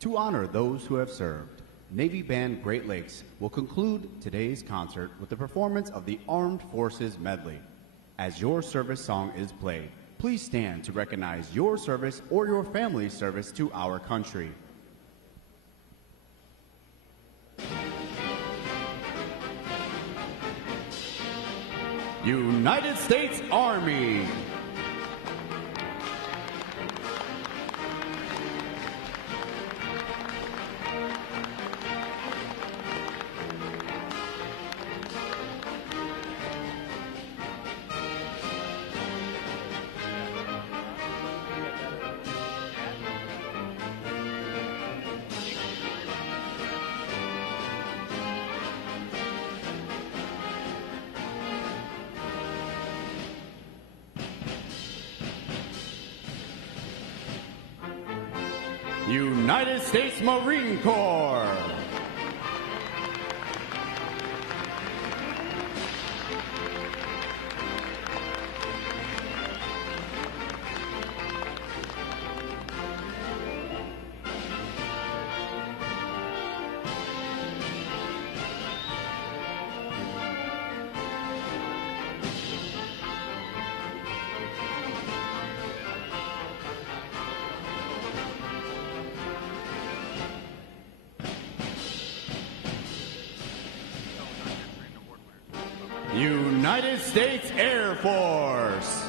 To honor those who have served, Navy Band Great Lakes will conclude today's concert with the performance of the Armed Forces Medley. As your service song is played, please stand to recognize your service or your family's service to our country. United States Army. United States Marine Corps. United States Air Force.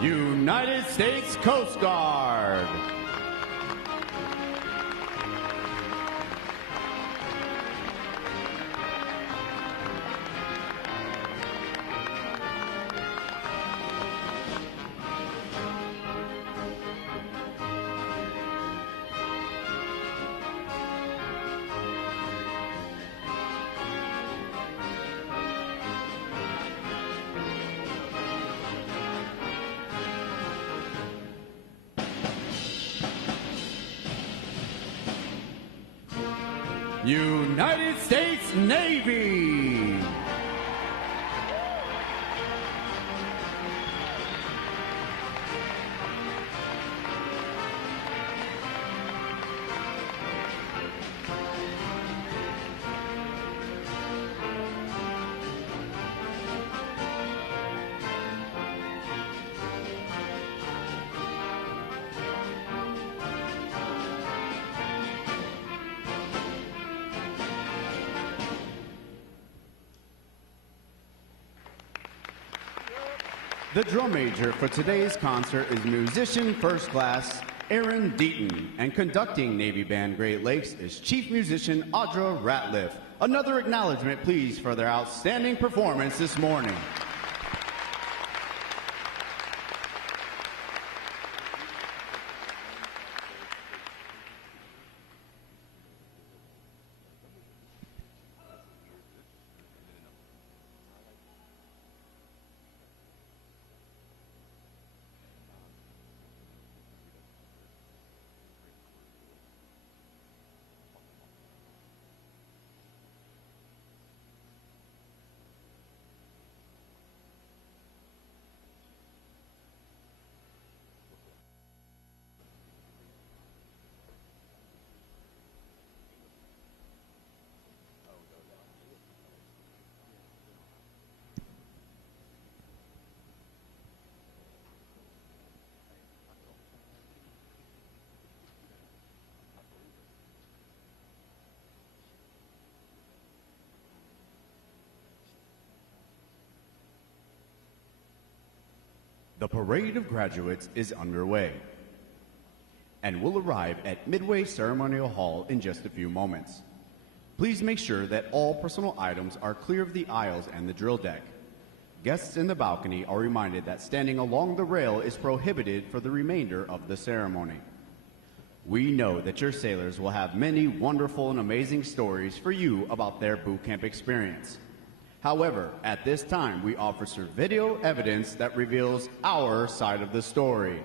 United States Coast Guard. United States Navy. The drum major for today's concert is musician first class Aaron Deaton, and conducting Navy Band Great Lakes is Chief Musician Audra Ratliff. Another acknowledgement, please, for their outstanding performance this morning. The parade of graduates is underway and will arrive at Midway Ceremonial Hall in just a few moments. Please make sure that all personal items are clear of the aisles and the drill deck. Guests in the balcony are reminded that standing along the rail is prohibited for the remainder of the ceremony. We know that your sailors will have many wonderful and amazing stories for you about their boot camp experience. However, at this time, we offer some video evidence that reveals our side of the story.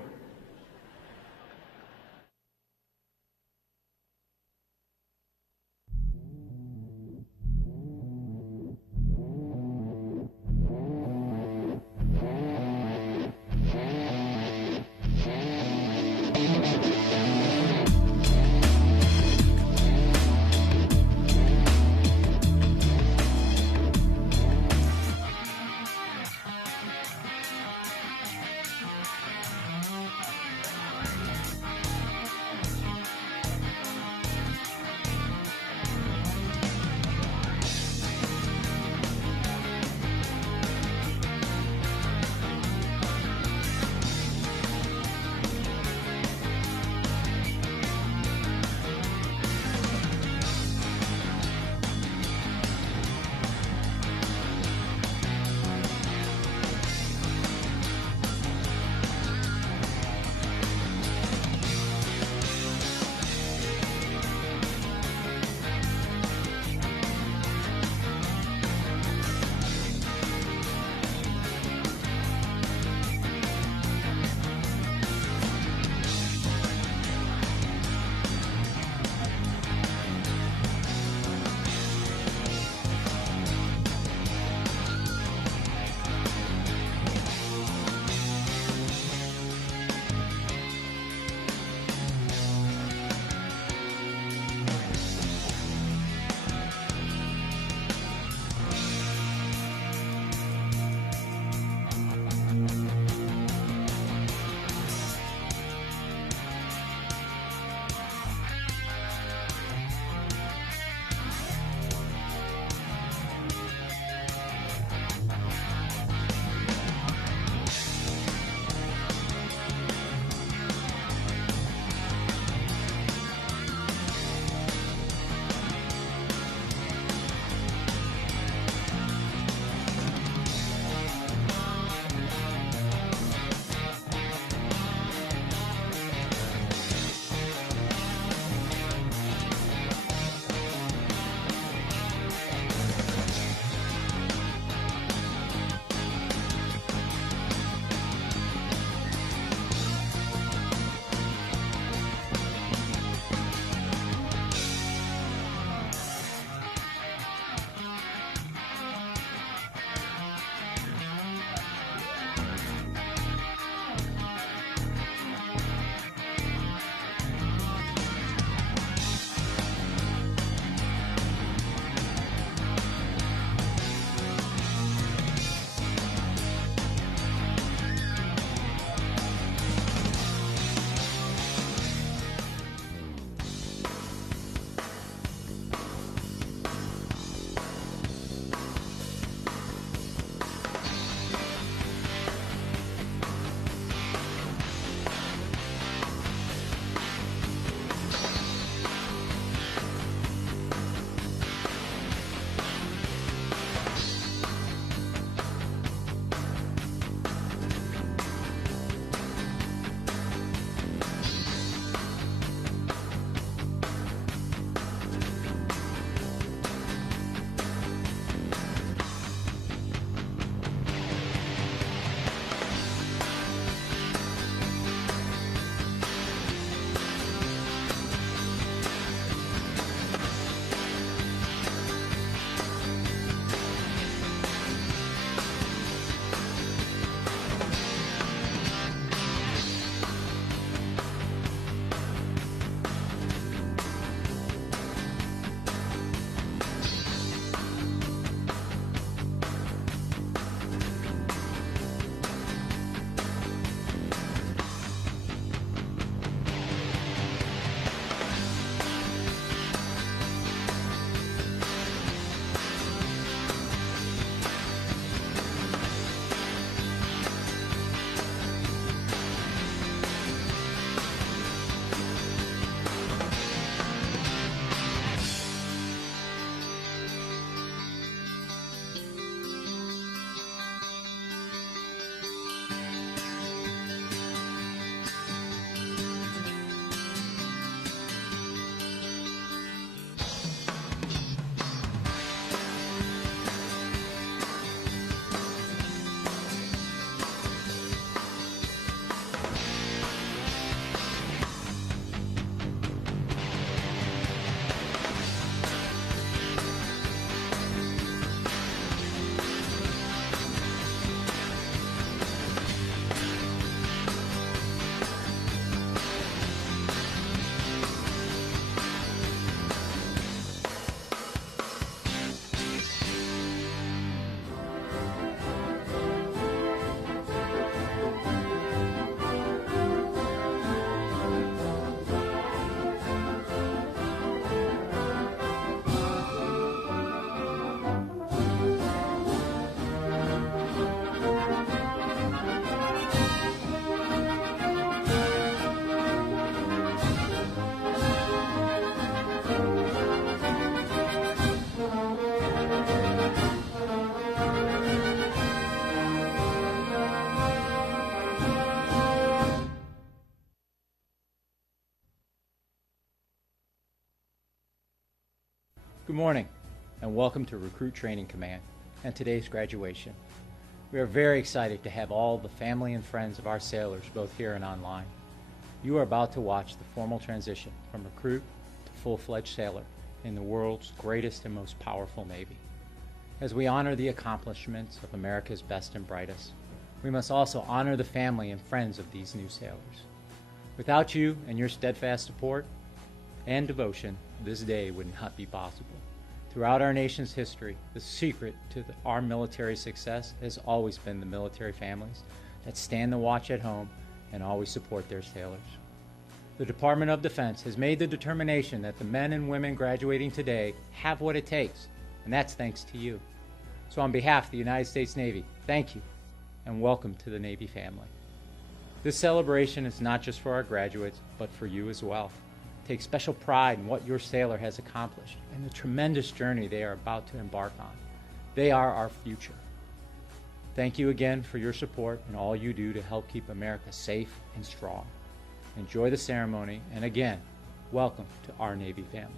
Good morning, and welcome to Recruit Training Command and today's graduation. We are very excited to have all the family and friends of our sailors both here and online. You are about to watch the formal transition from recruit to full-fledged sailor in the world's greatest and most powerful Navy. As we honor the accomplishments of America's best and brightest, we must also honor the family and friends of these new sailors. Without you and your steadfast support and devotion, this day would not be possible. Throughout our nation's history, the secret to our military success has always been the military families that stand the watch at home and always support their sailors. The Department of Defense has made the determination that the men and women graduating today have what it takes, and that's thanks to you. So on behalf of the United States Navy, thank you, and welcome to the Navy family. This celebration is not just for our graduates, but for you as well. Take special pride in what your sailor has accomplished and the tremendous journey they are about to embark on. They are our future. Thank you again for your support and all you do to help keep America safe and strong. Enjoy the ceremony, and again, welcome to our Navy family.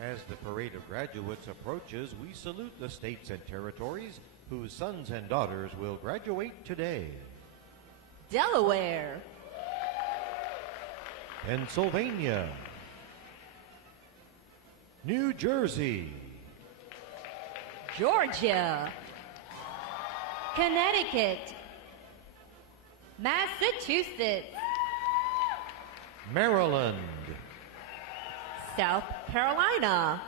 As the parade of graduates approaches, we salute the states and territories whose sons and daughters will graduate today. Delaware, Pennsylvania, New Jersey, Georgia, Connecticut, Massachusetts, Maryland, South Carolina,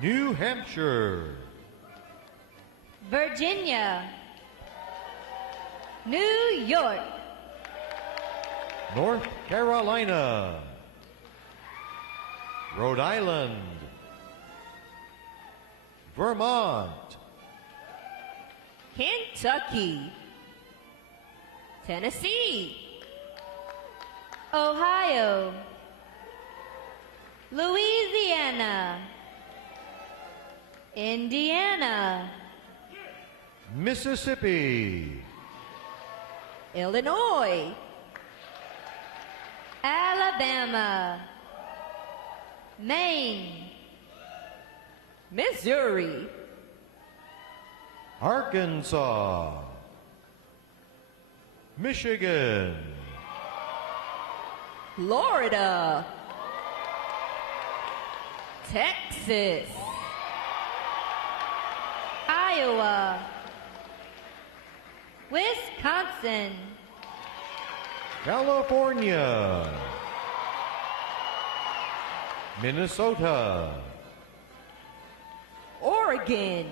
New Hampshire, Virginia, New York, North Carolina, Rhode Island, Vermont, Kentucky, Tennessee, Ohio, Louisiana, Indiana, Mississippi, Illinois, Alabama, Maine, Missouri, Arkansas, Michigan, Florida, Texas, Iowa, Wisconsin, California, Minnesota, Oregon,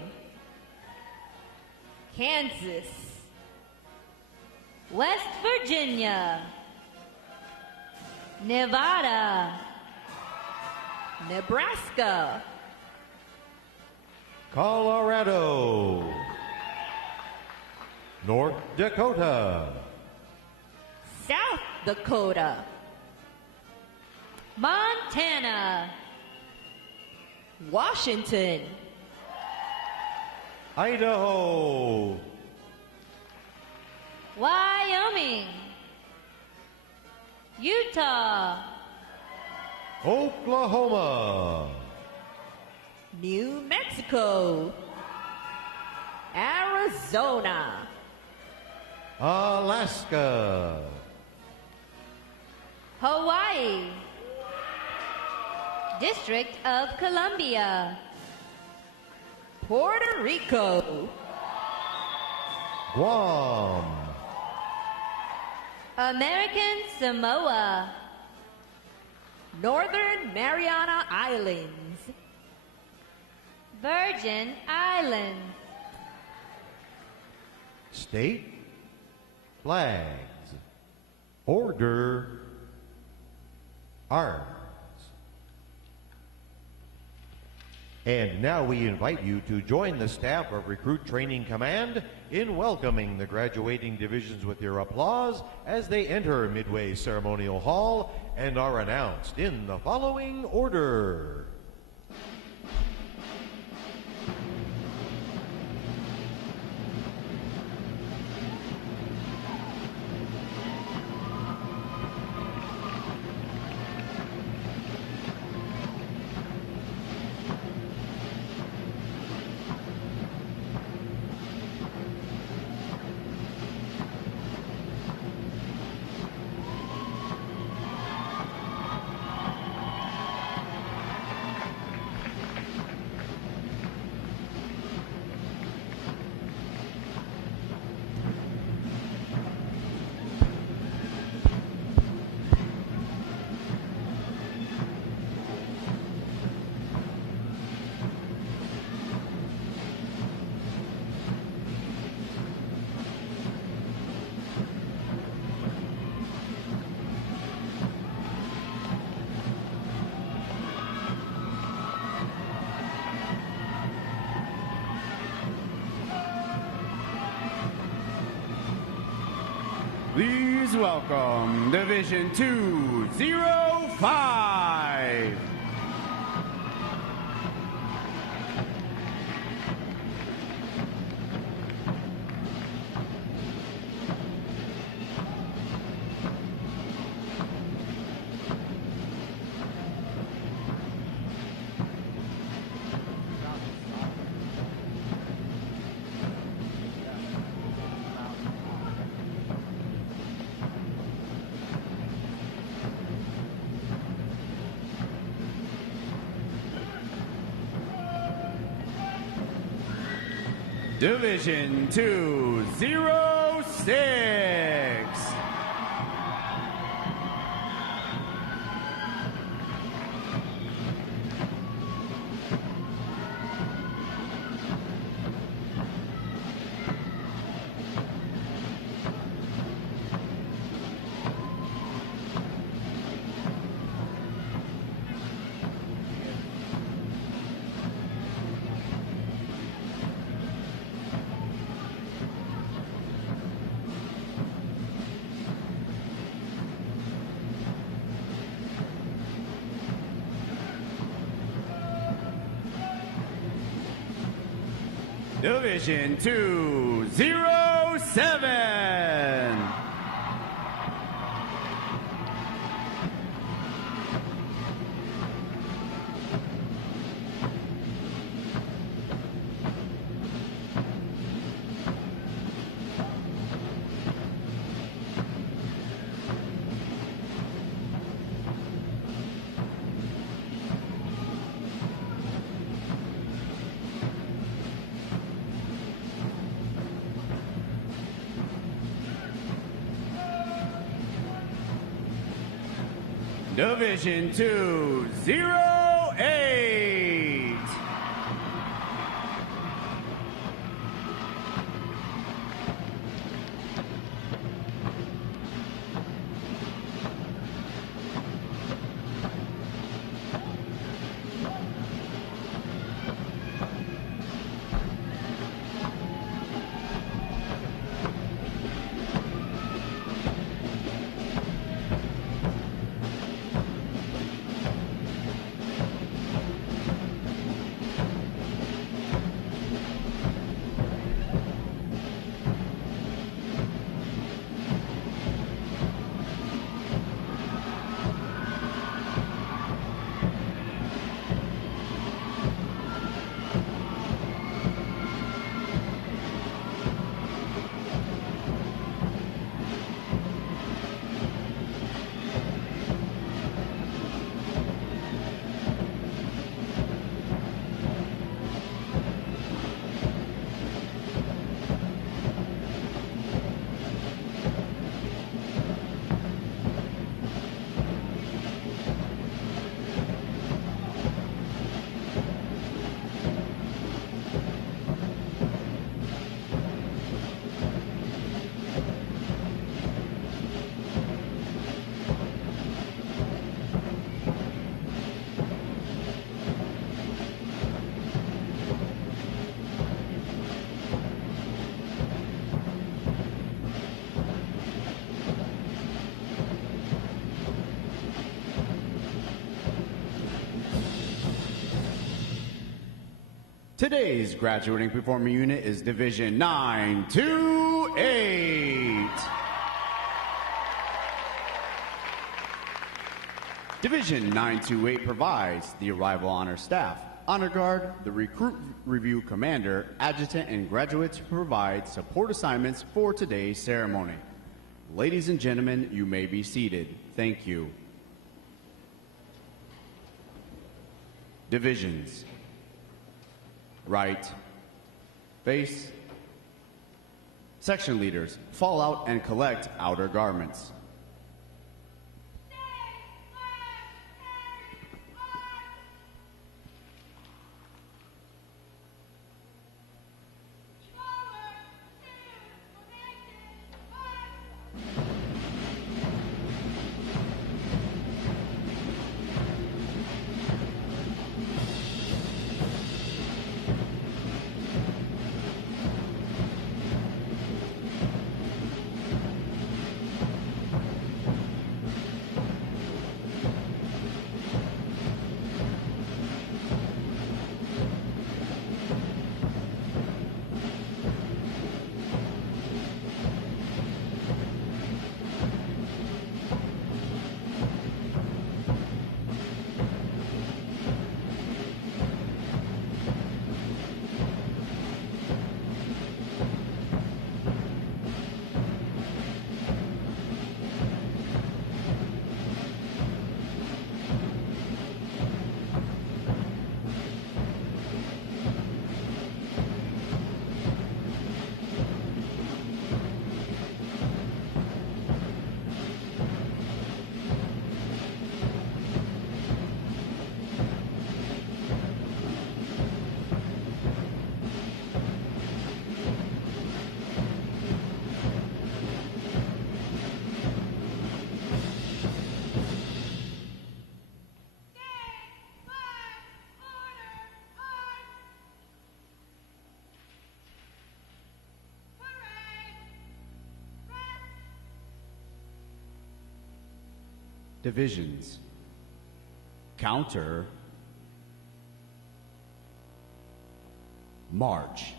Kansas, West Virginia, Nevada, Nebraska, Colorado, North Dakota, South Dakota, Montana, Washington, Idaho, Wyoming, Utah, Oklahoma, New Mexico, Arizona, Alaska, Hawaii, District of Columbia, Puerto Rico, Guam, American Samoa, Northern Mariana Islands, Virgin Islands, state flags, order, arms. And now we invite you to join the staff of Recruit Training Command in welcoming the graduating divisions with your applause as they enter Midway Ceremonial Hall and are announced in the following order. Please welcome Division 205. Division 206. Division 207. Division 208. Today's graduating performing unit is Division 928. Division 928 provides the Arrival Honor Staff, Honor Guard, the Recruit Review Commander, Adjutant, and graduates who provide support assignments for today's ceremony. Ladies and gentlemen, you may be seated. Thank you. Divisions. Right, face. Section leaders, fall out and collect outer garments. Divisions. Counter. March.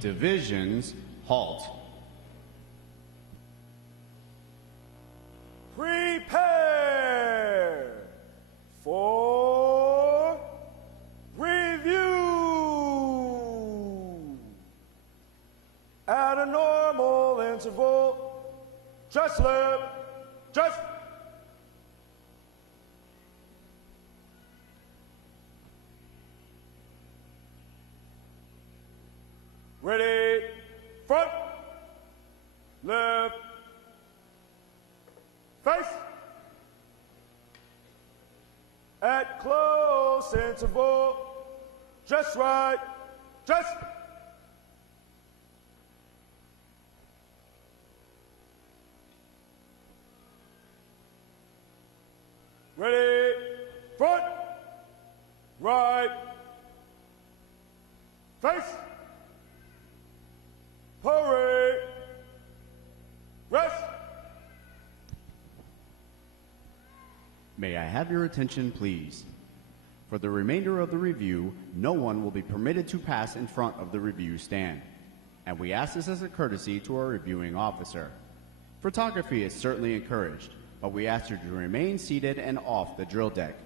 Divisions, halt. Prepare for review. At a normal interval, just left, just. Ready, front, left, face. At close interval, just right, just. Ready, front, right, face. Parade, rest. May I have your attention, please? For the remainder of the review, no one will be permitted to pass in front of the review stand, and we ask this as a courtesy to our reviewing officer. Photography is certainly encouraged, but we ask you to remain seated and off the drill deck.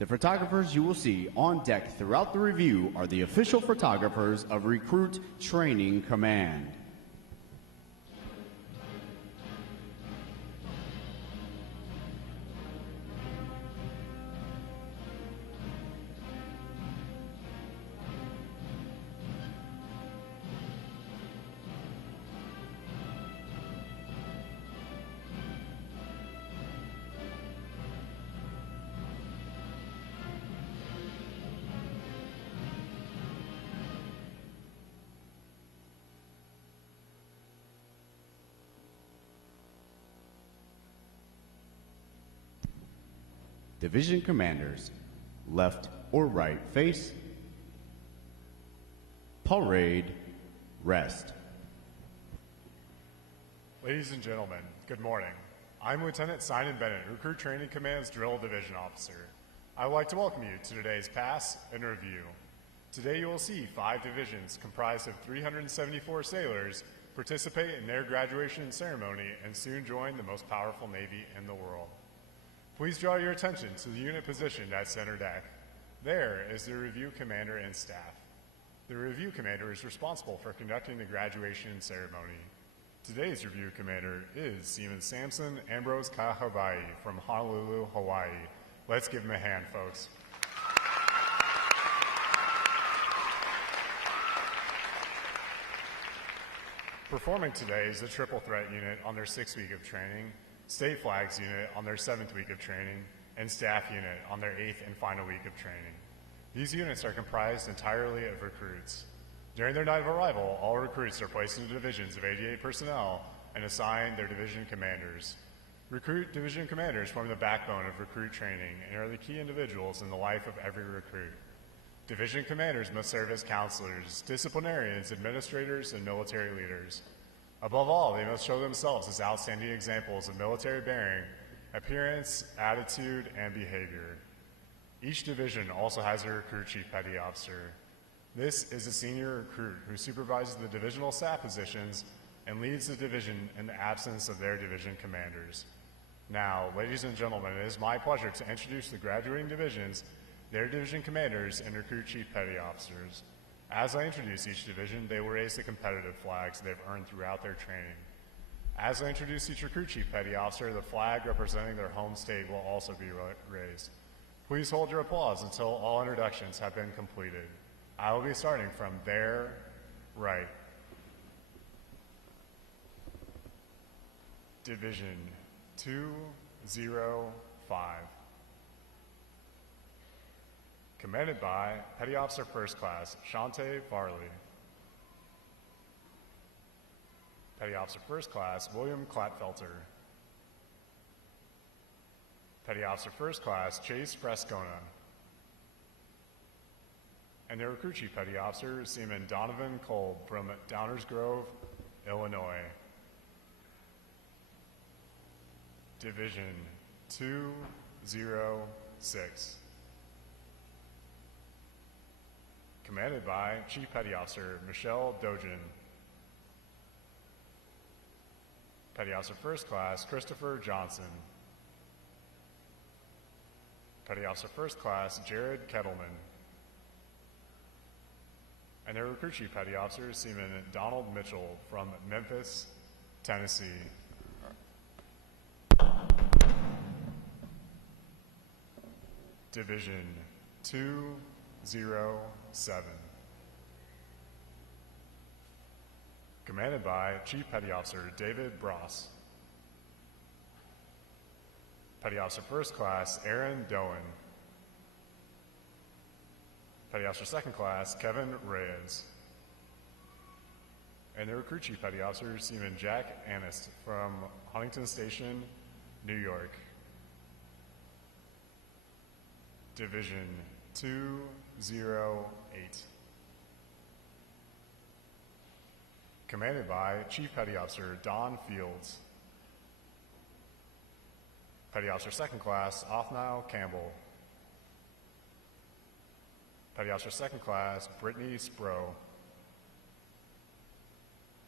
The photographers you will see on deck throughout the review are the official photographers of Recruit Training Command. Division commanders, left or right face. Parade, rest. Ladies and gentlemen, good morning. I'm Lieutenant Simon Bennett, Recruit Training Command's Drill Division Officer. I would like to welcome you to today's Pass and Review. Today you will see 5 divisions comprised of 374 sailors participate in their graduation ceremony and soon join the most powerful Navy in the world. Please draw your attention to the unit positioned at center deck. There is the review commander and staff. The review commander is responsible for conducting the graduation ceremony. Today's review commander is Seaman Samson Ambrose Kahabai from Honolulu, Hawaii. Let's give him a hand, folks. Performing today is the Triple Threat Unit on their 6th week of training, State Flags Unit on their 7th week of training, and Staff Unit on their 8th and final week of training. These units are comprised entirely of recruits. During their night of arrival, all recruits are placed into divisions of 88 personnel and assigned their division commanders. Recruit division commanders form the backbone of recruit training and are the key individuals in the life of every recruit. Division commanders must serve as counselors, disciplinarians, administrators, and military leaders. Above all, they must show themselves as outstanding examples of military bearing, appearance, attitude, and behavior. Each division also has a recruit chief petty officer. This is a senior recruit who supervises the divisional staff positions and leads the division in the absence of their division commanders. Now, ladies and gentlemen, it is my pleasure to introduce the graduating divisions, their division commanders, and recruit chief petty officers. As I introduce each division, they will raise the competitive flags they've earned throughout their training. As I introduce each recruit chief petty officer, the flag representing their home state will also be raised. Please hold your applause until all introductions have been completed. I will be starting from their right. Division 205. Commanded by Petty Officer First Class Shante Farley. Petty Officer First Class William Klatfelter. Petty Officer First Class Chase Frescona. And their recruit chief petty officer, Seaman Donovan Kolb from Downers Grove, Illinois. Division 206. Commanded by Chief Petty Officer Michelle Dojin. Petty Officer First Class Christopher Johnson. Petty Officer First Class Jared Kettleman. And their recruit chief petty officer, Seaman Donald Mitchell from Memphis, Tennessee. Division 207. Commanded by Chief Petty Officer David Bross. Petty Officer First Class Aaron Doan. Petty Officer Second Class Kevin Reyes. And the recruit chief petty officer, Seaman Jack Anist from Huntington Station, New York. Division 208. Commanded by Chief Petty Officer Don Fields. Petty Officer Second Class Othniel Campbell. Petty Officer Second Class Brittany Spro.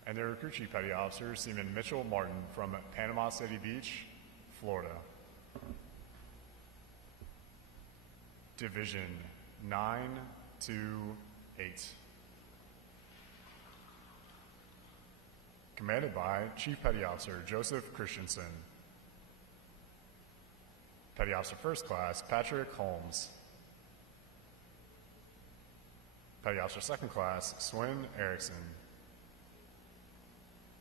And their recruit chief petty officer, Seaman Mitchell Martin from Panama City Beach, Florida. Division 928. Commanded by Chief Petty Officer Joseph Christensen. Petty Officer First Class Patrick Holmes. Petty Officer Second Class Swin Erickson.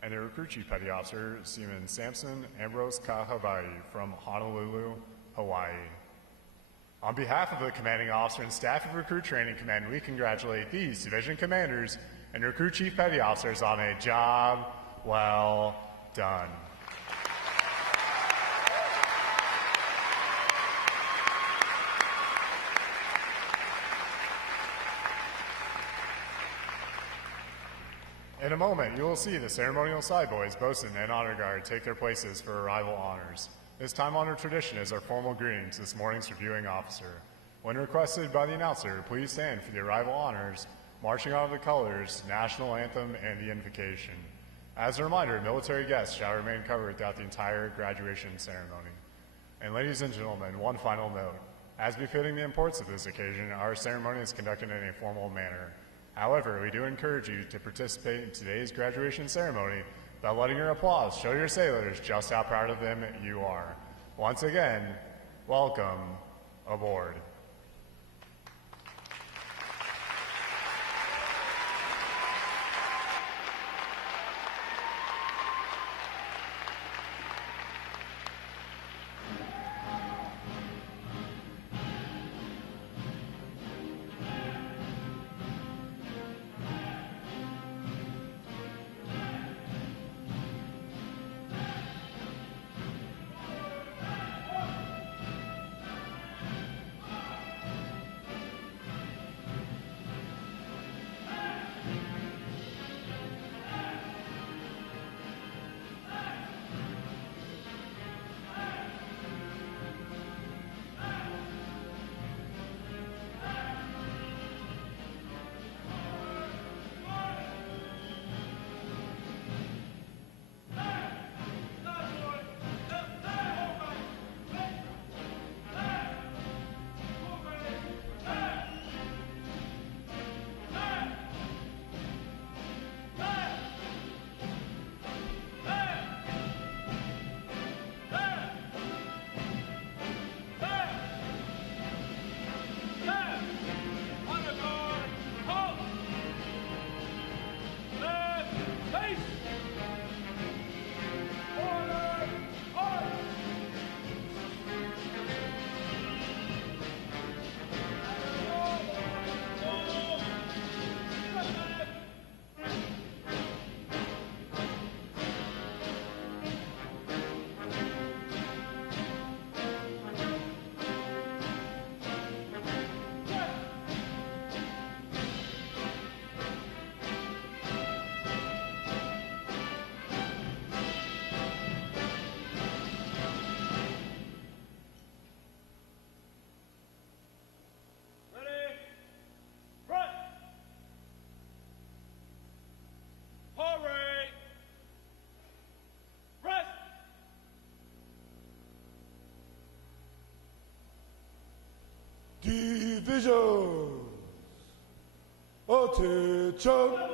And their recruit chief petty officer, Seaman Samson Ambrose Kahavai from Honolulu, Hawaii. On behalf of the commanding officer and staff of Recruit Training Command, we congratulate these division commanders and recruit chief petty officers on a job well done. In a moment, you will see the ceremonial side boys, bosun, and honor guard take their places for arrival honors. This time-honored tradition is our formal greeting to this morning's reviewing officer. When requested by the announcer, please stand for the arrival honors, marching out of the colors, national anthem, and the invocation. As a reminder, military guests shall remain covered throughout the entire graduation ceremony. And ladies and gentlemen, one final note. As befitting the importance of this occasion, our ceremony is conducted in a formal manner. However, we do encourage you to participate in today's graduation ceremony by letting your applause show your sailors just how proud of them you are. Once again, welcome aboard. Divisions. Attention.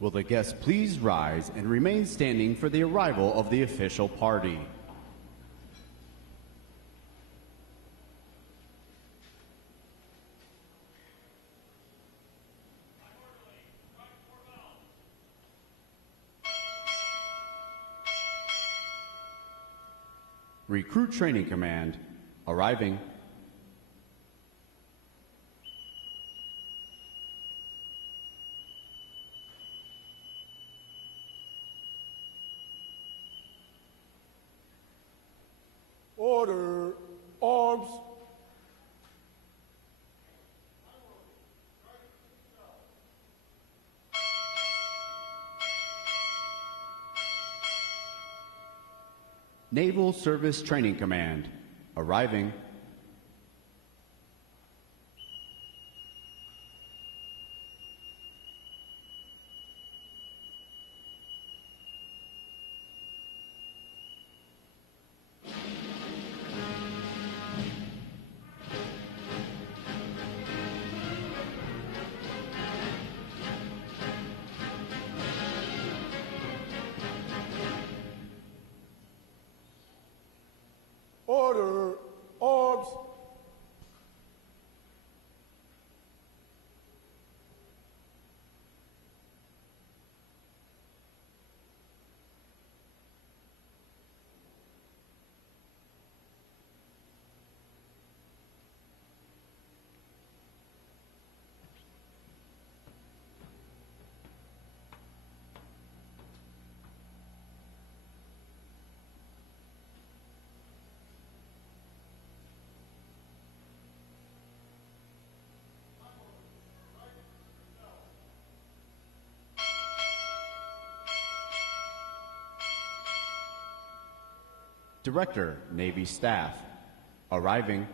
Will the guests please rise and remain standing for the arrival of the official party? Recruit Training Command arriving. Order. Arms. Naval Service Training Command arriving. Order. Arms. Director, Navy Staff arriving.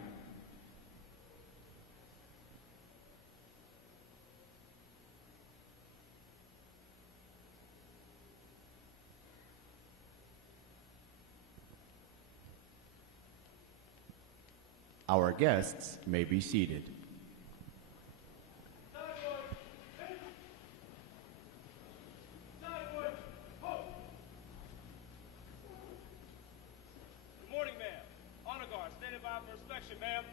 Our guests may be seated. Good morning, ma'am. Honor guard, standing by for inspection, ma'am.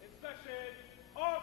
Inspection, off.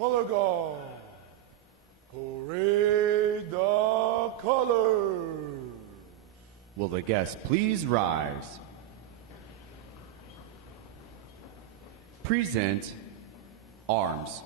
Color guard, parade the colors. Will the guests please rise? Present arms.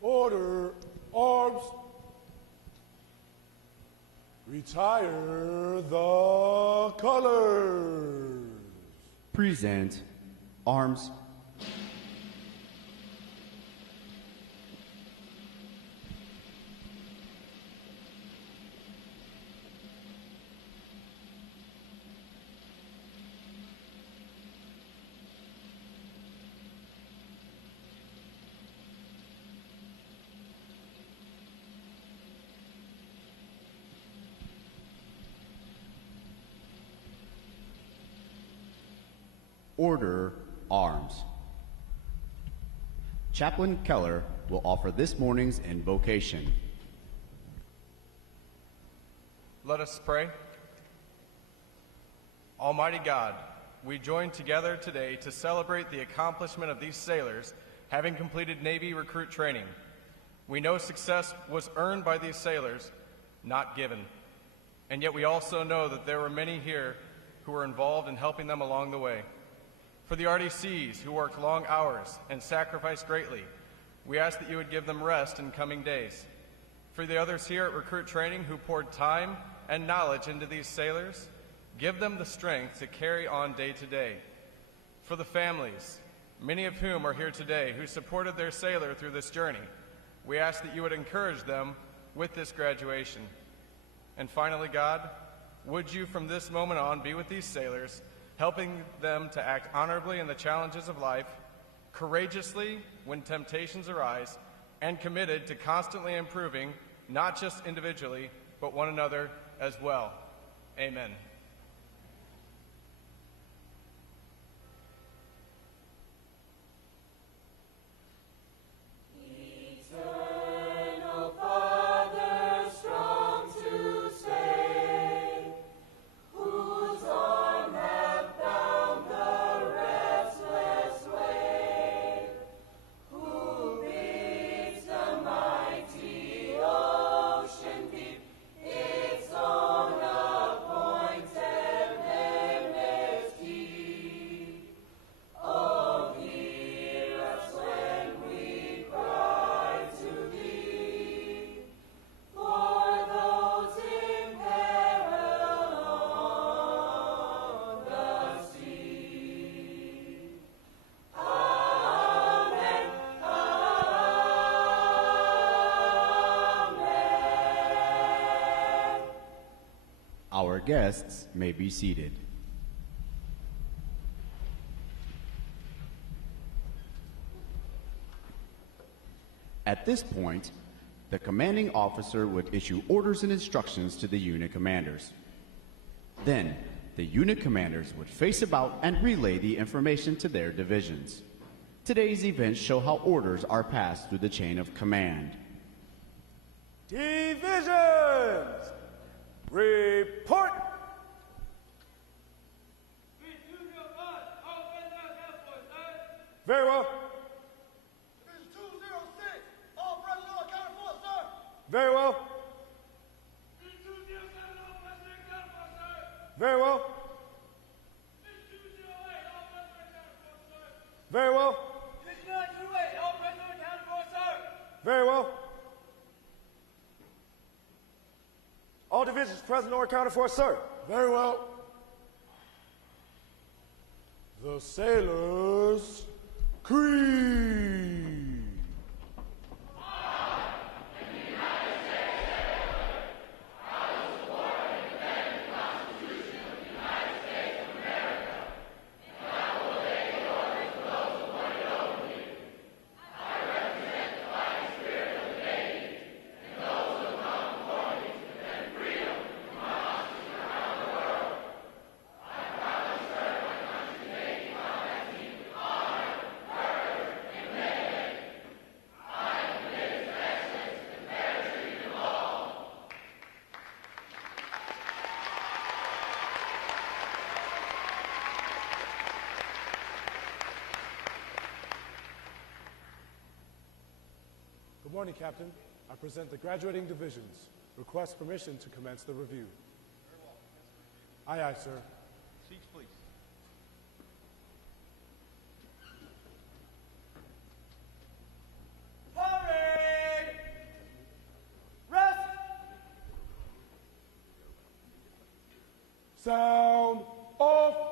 Order, arms. Retire the colors. Present arms. Order arms. Chaplain Keller will offer this morning's invocation. Let us pray. Almighty God, we join together today to celebrate the accomplishment of these sailors having completed Navy recruit training. We know success was earned by these sailors, not given. And yet we also know that there were many here who were involved in helping them along the way. For the RDCs who worked long hours and sacrificed greatly, we ask that you would give them rest in coming days. For the others here at recruit training who poured time and knowledge into these sailors, give them the strength to carry on day to day. For the families, many of whom are here today, who supported their sailor through this journey, we ask that you would encourage them with this graduation. And finally, God, would you from this moment on be with these sailors, helping them to act honorably in the challenges of life, courageously when temptations arise, and committed to constantly improving, not just individually, but one another as well. Amen. Its own appointed guests may be seated. At this point, the commanding officer would issue orders and instructions to the unit commanders. Then, the unit commanders would face about and relay the information to their divisions. Today's events show how orders are passed through the chain of command. Divisions! Report! Very well. Division 206, all personnel accounted for, sir. Very well. Very well. Very well. Very well. All divisions present or accounted for, sir. Very well. The sailors' creed. Good morning, Captain. I present the graduating divisions. Request permission to commence the review. Aye, aye, sir. Seats, please. Parade! Rest! Sound off.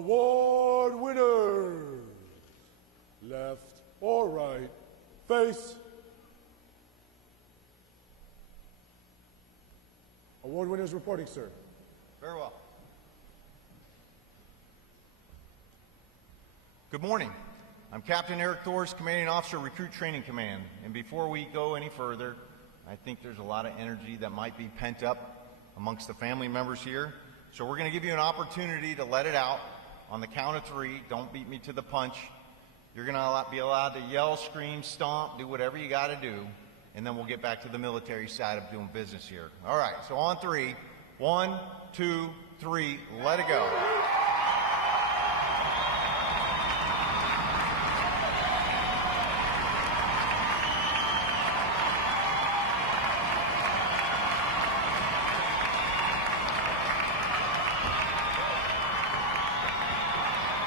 Award winners. Left or right, face. Award winners reporting, sir. Very well. Good morning. I'm Captain Eric Thors, Commanding Officer, Recruit Training Command. And before we go any further, I think there's a lot of energy that might be pent up amongst the family members here. So we're going to give you an opportunity to let it out on the count of 3. Don't beat me to the punch. You're going to be allowed to yell, scream, stomp, do whatever you got to do. And then we'll get back to the military side of doing business here. All right, so on 3. 1, 2, 3, let it go.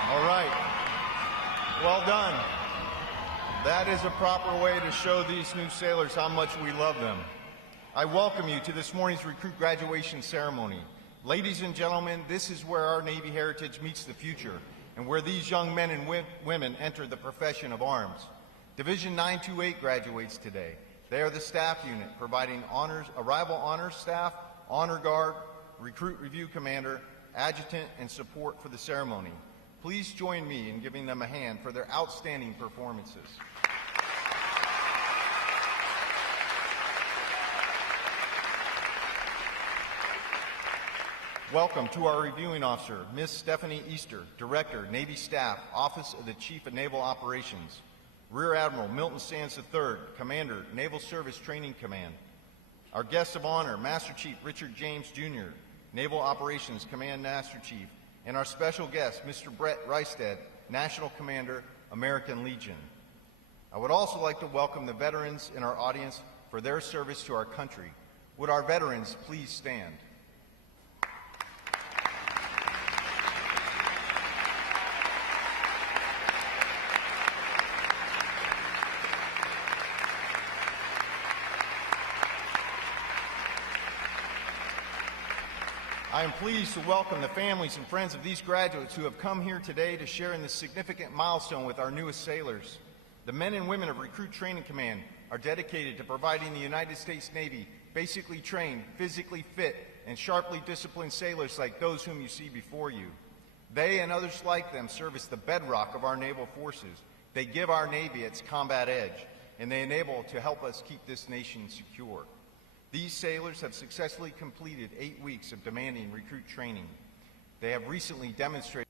All right, well done. That is a proper way to show these new sailors how much we love them. I welcome you to this morning's recruit graduation ceremony. Ladies and gentlemen, this is where our Navy heritage meets the future and where these young men and women enter the profession of arms. Division 928 graduates today. They are the staff unit providing honors, arrival honors staff, honor guard, recruit review commander, adjutant, and support for the ceremony. Please join me in giving them a hand for their outstanding performances. Welcome to our reviewing officer, Ms. Stephanie Easter, Director, Navy Staff, Office of the Chief of Naval Operations. Rear Admiral Milton Sands III, Commander, Naval Service Training Command. Our guest of honor, Master Chief Richard James Jr., Naval Operations Command Master Chief, and our special guest, Mr. Brett Reisted, National Commander, American Legion. I would also like to welcome the veterans in our audience for their service to our country. Would our veterans please stand? I am pleased to welcome the families and friends of these graduates who have come here today to share in this significant milestone with our newest sailors. The men and women of Recruit Training Command are dedicated to providing the United States Navy basically trained, physically fit, and sharply disciplined sailors like those whom you see before you. They and others like them serve as the bedrock of our naval forces. They give our Navy its combat edge, and they enable to help us keep this nation secure. These sailors have successfully completed 8 weeks of demanding recruit training. They have recently demonstrated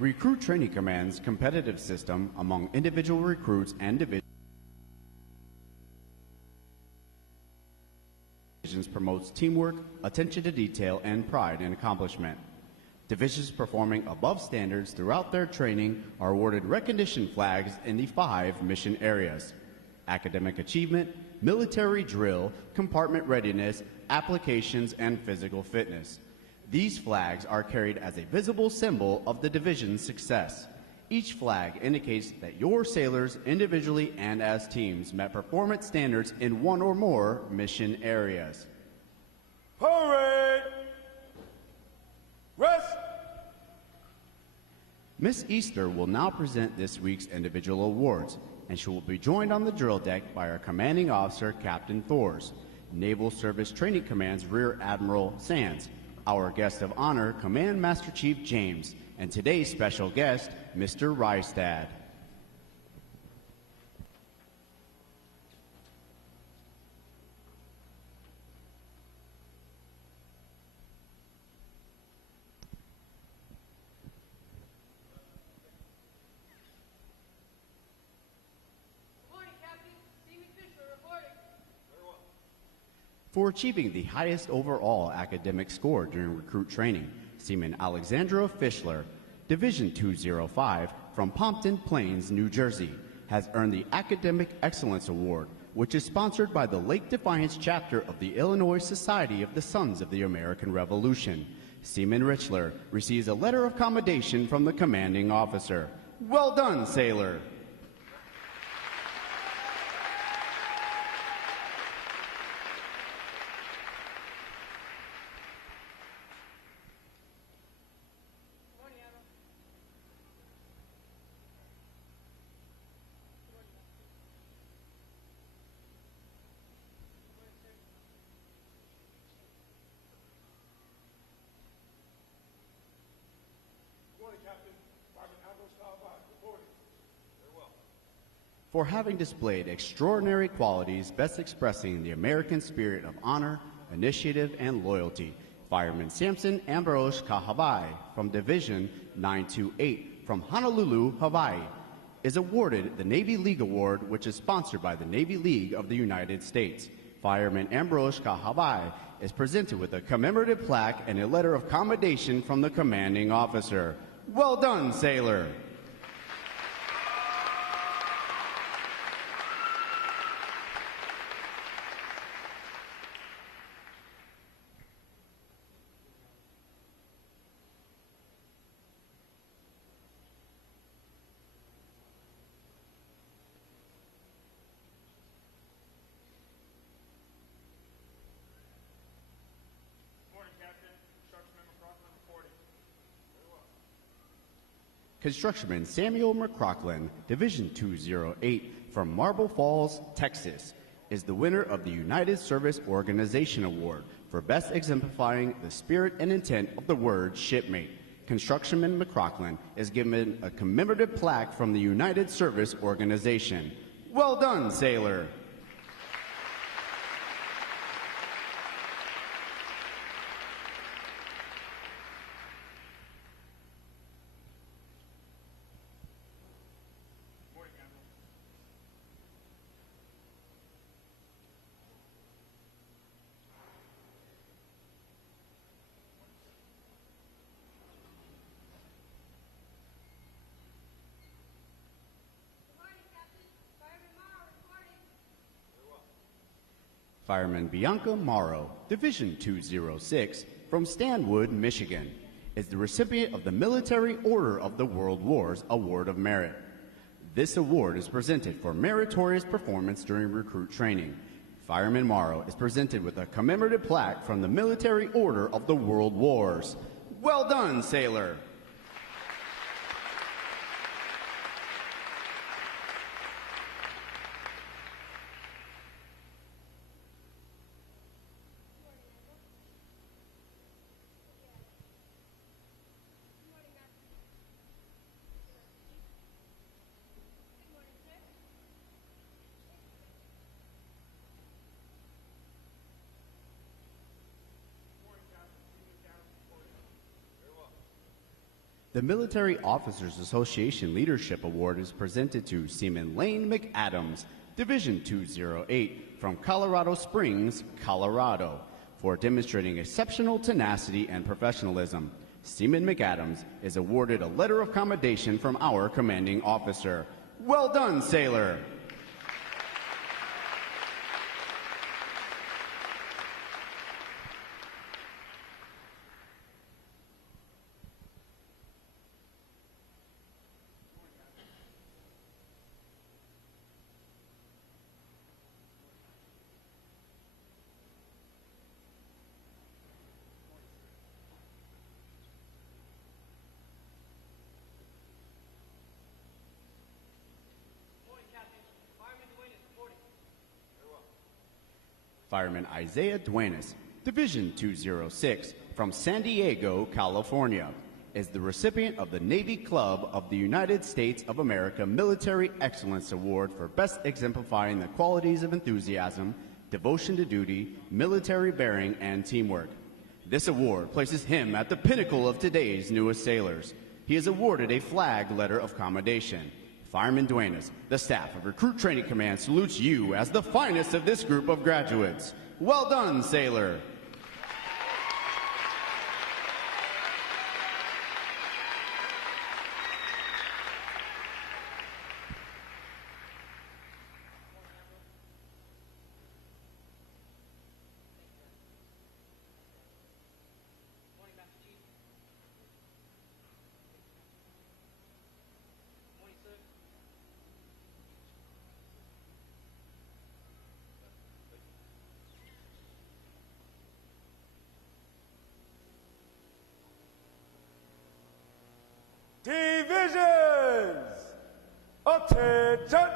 Recruit Training Command's competitive system among individual recruits and divisions promotes teamwork, attention to detail, and pride in accomplishment. Divisions performing above standards throughout their training are awarded recognition flags in the 5 mission areas: academic achievement, military drill, compartment readiness, applications, and physical fitness. These flags are carried as a visible symbol of the division's success. Each flag indicates that your sailors, individually and as teams, met performance standards in one or more mission areas. Parade! Rest! Miss Easter will now present this week's individual awards, and she will be joined on the drill deck by our commanding officer, Captain Thors, Naval Service Training Command's Rear Admiral Sands, our guest of honor, Command Master Chief James, and today's special guest, Mr. Reistad. For achieving the highest overall academic score during recruit training, Seaman Alexandra Fischler, Division 205 from Pompton Plains, New Jersey, has earned the Academic Excellence Award, which is sponsored by the Lake Defiance chapter of the Illinois Society of the Sons of the American Revolution. Seaman Richler receives a letter of commendation from the commanding officer. Well done, sailor! For having displayed extraordinary qualities best expressing the American spirit of honor, initiative, and loyalty, Fireman Samson Ambrose Kahavai from Division 928 from Honolulu, Hawaii, is awarded the Navy League Award, which is sponsored by the Navy League of the United States. Fireman Ambrose Kahavai is presented with a commemorative plaque and a letter of commendation from the commanding officer. Well done, sailor! Constructionman Samuel McCrocklin, Division 208 from Marble Falls, Texas, is the winner of the United Service Organization Award for best exemplifying the spirit and intent of the word shipmate. Constructionman McCrocklin is given a commemorative plaque from the United Service Organization. Well done, sailor! Fireman Bianca Morrow, Division 206, from Stanwood, Michigan, is the recipient of the Military Order of the World Wars Award of Merit. This award is presented for meritorious performance during recruit training. Fireman Morrow is presented with a commemorative plaque from the Military Order of the World Wars. Well done, sailor! The Military Officers Association Leadership Award is presented to Seaman Lane McAdams, Division 208, from Colorado Springs, Colorado, for demonstrating exceptional tenacity and professionalism. Seaman McAdams is awarded a letter of commendation from our commanding officer. Well done, sailor! Fireman Isaiah Duenas, Division 206, from San Diego, California, is the recipient of the Navy Club of the United States of America Military Excellence Award for best exemplifying the qualities of enthusiasm, devotion to duty, military bearing, and teamwork. This award places him at the pinnacle of today's newest sailors. He is awarded a flag letter of commendation. Fireman Duenas, the staff of Recruit Training Command salutes you as the finest of this group of graduates. Well done, sailor. Divisions! Attention!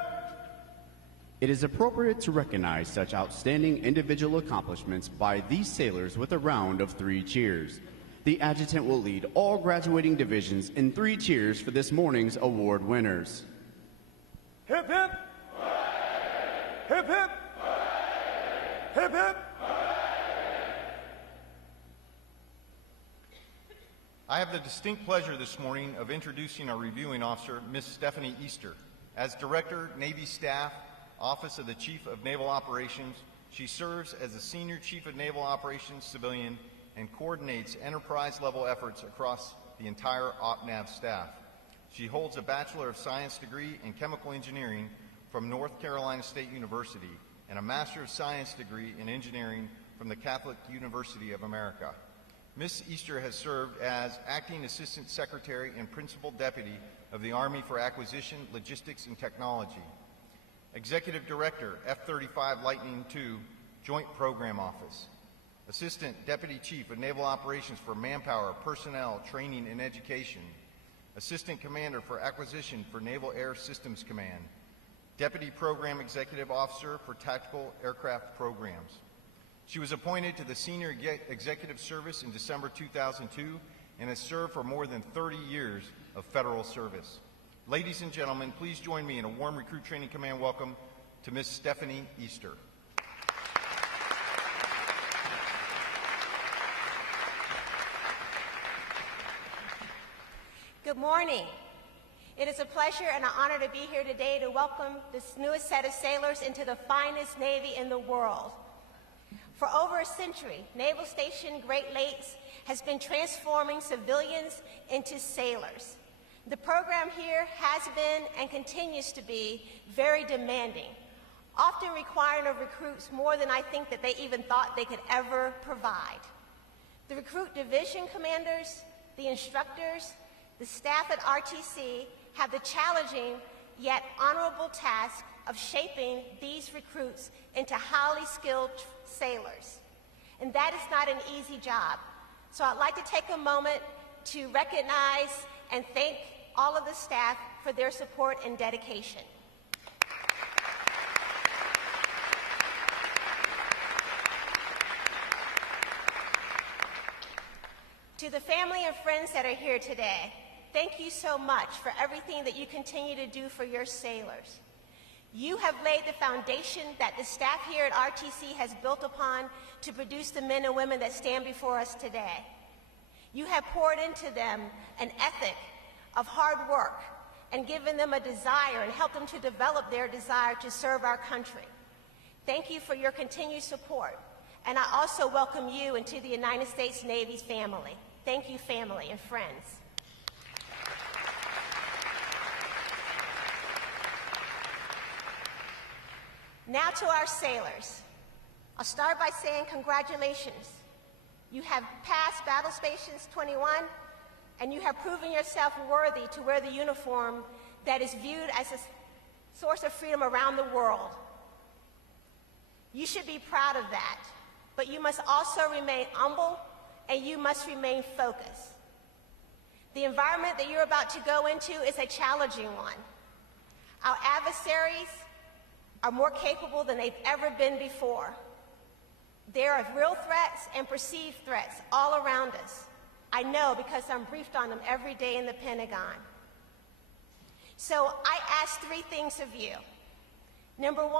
It is appropriate to recognize such outstanding individual accomplishments by these sailors with a round of 3 cheers. The adjutant will lead all graduating divisions in 3 cheers for this morning's award winners. Hip hip! Hip hip! Hip hip! I have the distinct pleasure this morning of introducing our reviewing officer, Miss Stephanie Easter. As Director, Navy Staff, Office of the Chief of Naval Operations, she serves as the Senior Chief of Naval Operations Civilian and coordinates enterprise-level efforts across the entire OPNAV staff. She holds a Bachelor of Science degree in Chemical Engineering from North Carolina State University and a Master of Science degree in Engineering from the Catholic University of America. Ms. Easter has served as Acting Assistant Secretary and Principal Deputy of the Army for Acquisition, Logistics, and Technology, Executive Director, F-35 Lightning II, Joint Program Office, Assistant Deputy Chief of Naval Operations for Manpower, Personnel, Training, and Education, Assistant Commander for Acquisition for Naval Air Systems Command, Deputy Program Executive Officer for Tactical Aircraft Programs. She was appointed to the Senior Executive Service in December 2002 and has served for more than 30 years of federal service. Ladies and gentlemen, please join me in a warm Recruit Training Command welcome to Ms. Stephanie Easter. Good morning. It is a pleasure and an honor to be here today to welcome this newest set of sailors into the finest Navy in the world. For over a century, Naval Station Great Lakes has been transforming civilians into sailors. The program here has been and continues to be very demanding, often requiring of recruits more than I think that they even thought they could ever provide. The recruit division commanders, the instructors, the staff at RTC have the challenging yet honorable task of shaping these recruits into highly skilled sailors. And that is not an easy job. So I'd like to take a moment to recognize and thank all of the staff for their support and dedication. To the family and friends that are here today, thank you so much for everything that you continue to do for your sailors. You have laid the foundation that the staff here at RTC has built upon to produce the men and women that stand before us today. You have poured into them an ethic of hard work and given them a desire and helped them to develop their desire to serve our country. Thank you for your continued support. And I also welcome you into the United States Navy's family. Thank you, family and friends. Now to our sailors. I'll start by saying congratulations. You have passed Battle Stations 21, and you have proven yourself worthy to wear the uniform that is viewed as a source of freedom around the world. You should be proud of that, but you must also remain humble, and you must remain focused. The environment that you're about to go into is a challenging one. Our adversaries are more capable than they've ever been before. There are real threats and perceived threats all around us. I know because I'm briefed on them every day in the Pentagon. So I ask 3 things of you. Number 1,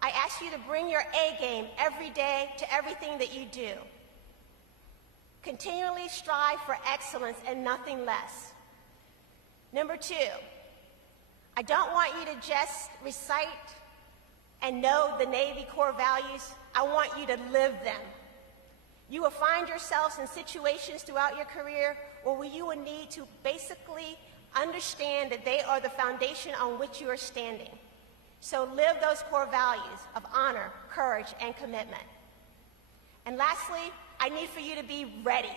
I ask you to bring your A game every day to everything that you do. Continually strive for excellence and nothing less. Number 2, I don't want you to just recite and know the Navy core values, I want you to live them. You will find yourselves in situations throughout your career where you will need to basically understand that they are the foundation on which you are standing. So live those core values of honor, courage, and commitment. And lastly, I need for you to be ready.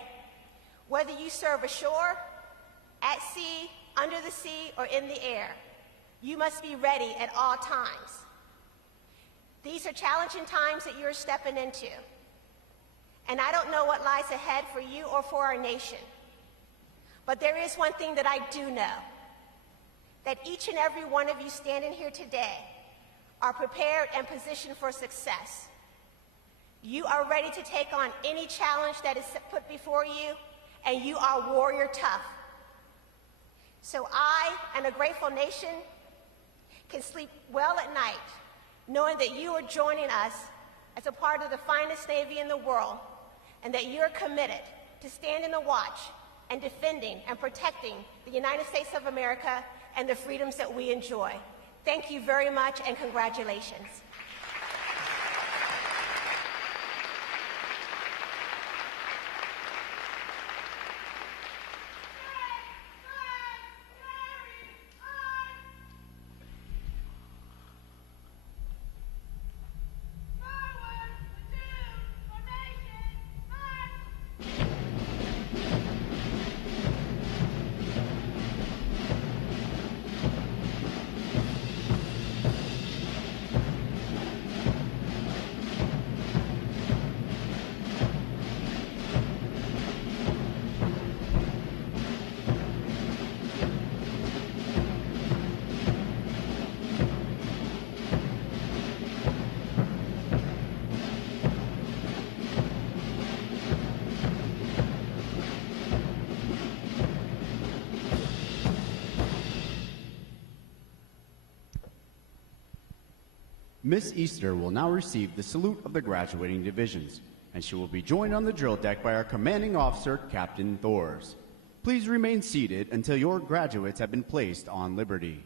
Whether you serve ashore, at sea, under the sea, or in the air, you must be ready at all times. These are challenging times that you're stepping into. And I don't know what lies ahead for you or for our nation. But there is one thing that I do know, that each and every one of you standing here today are prepared and positioned for success. You are ready to take on any challenge that is put before you, and you are warrior tough. So I and a grateful nation can sleep well at night, knowing that you are joining us as a part of the finest Navy in the world, and that you're committed to standing the watch and defending and protecting the United States of America and the freedoms that we enjoy. Thank you very much, and congratulations. Miss Easter will now receive the salute of the graduating divisions, and she will be joined on the drill deck by our commanding officer, Captain Thors. Please remain seated until your graduates have been placed on liberty.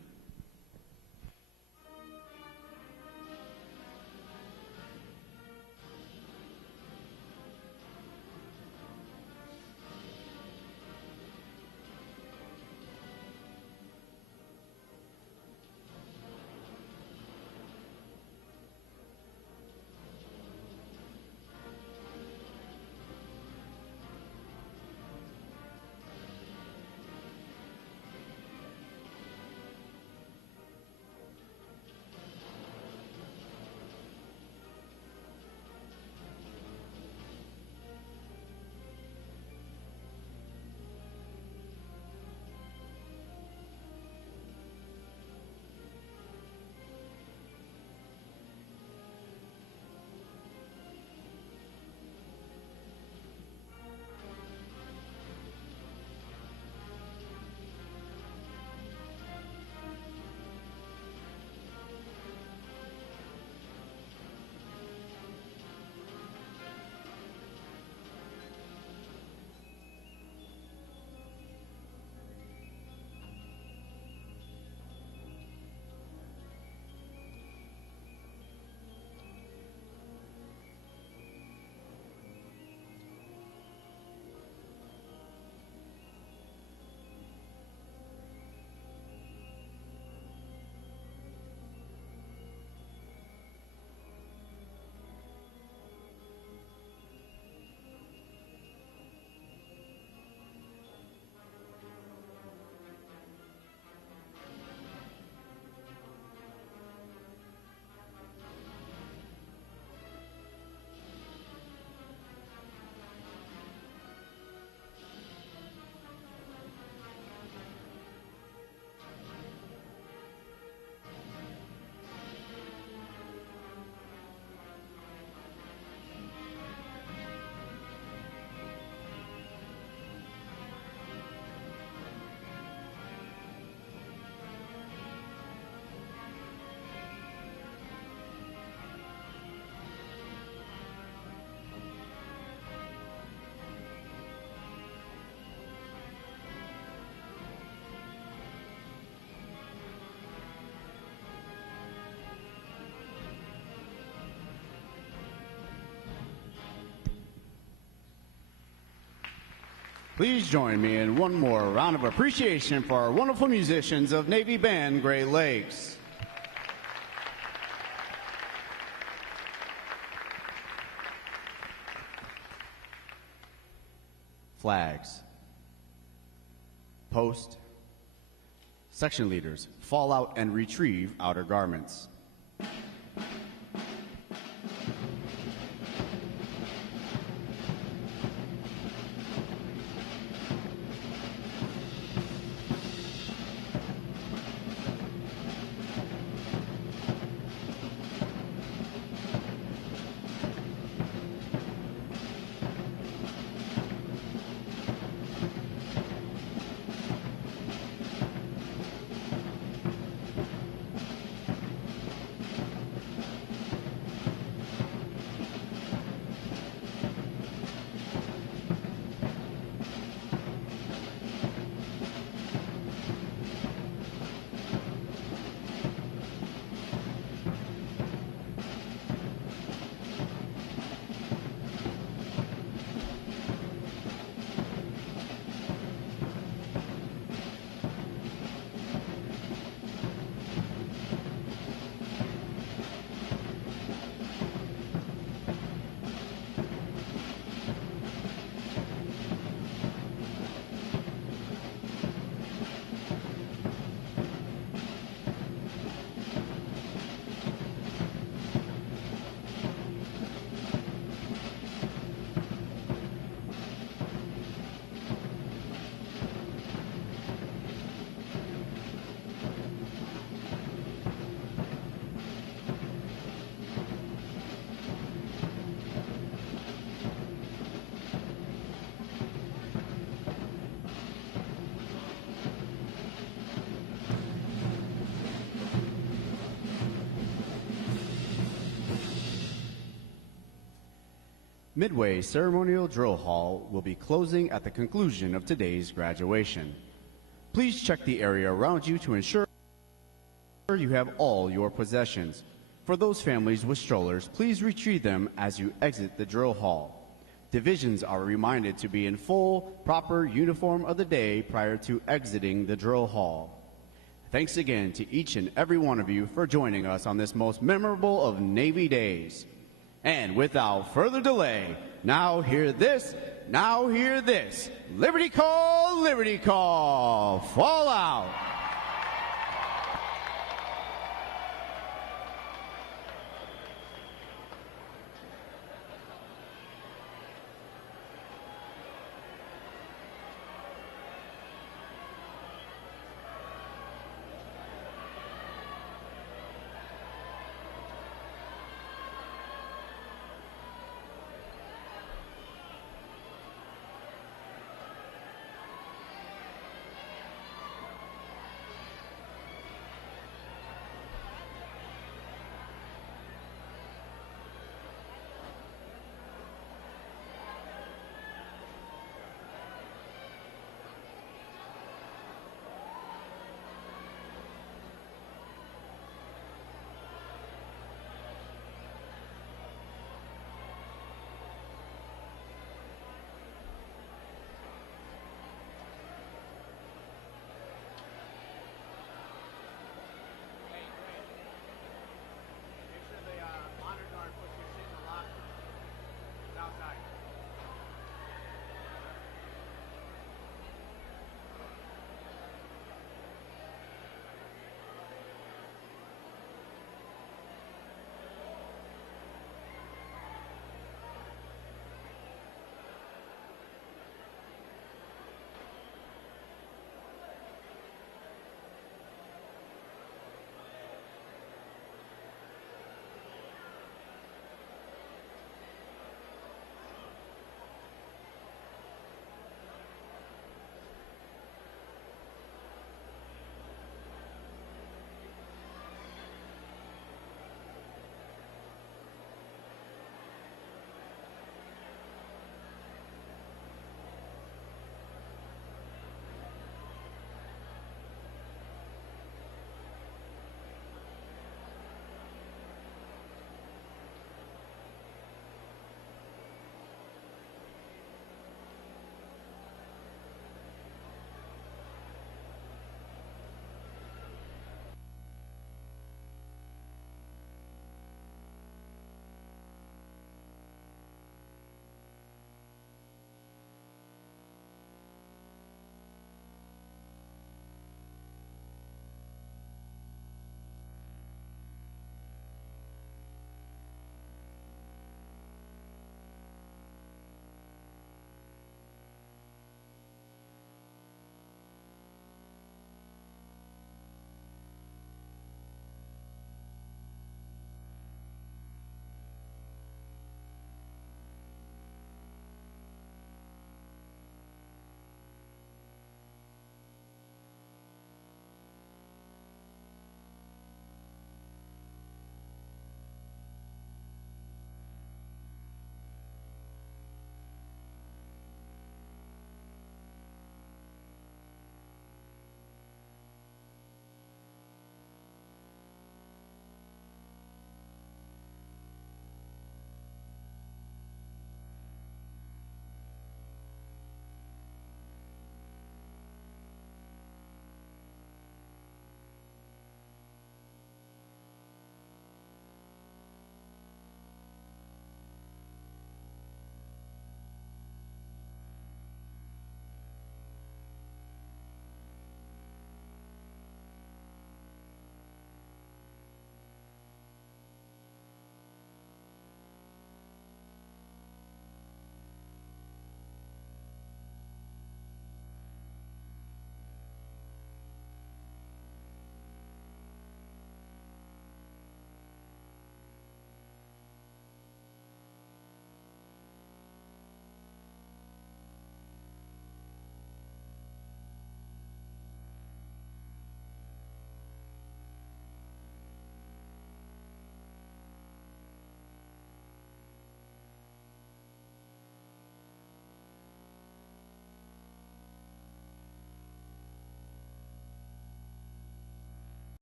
Please join me in one more round of appreciation for our wonderful musicians of Navy Band Great Lakes. Flags. Post. Section leaders, fall out and retrieve outer garments. Midway Ceremonial Drill Hall will be closing at the conclusion of today's graduation. Please check the area around you to ensure you have all your possessions. For those families with strollers, please retrieve them as you exit the drill hall. Divisions are reminded to be in full, proper uniform of the day prior to exiting the drill hall. Thanks again to each and every one of you for joining us on this most memorable of Navy days. And without further delay, now hear this, Liberty Call, fall out.